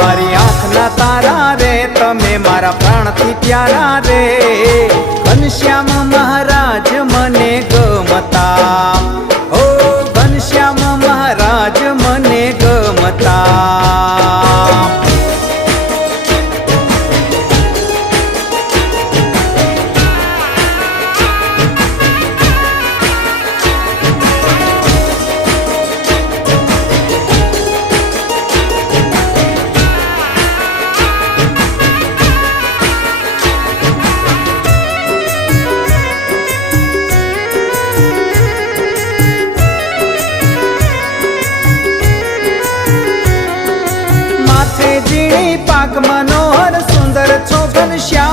मारी आँखना तारा रे तमे मारा प्राणथी प्यारा रे घनश्याम महाराज मने गमता ओ घनश्याम महाराज मने गमता पाक मनोहर सुंदर छो घनश्याम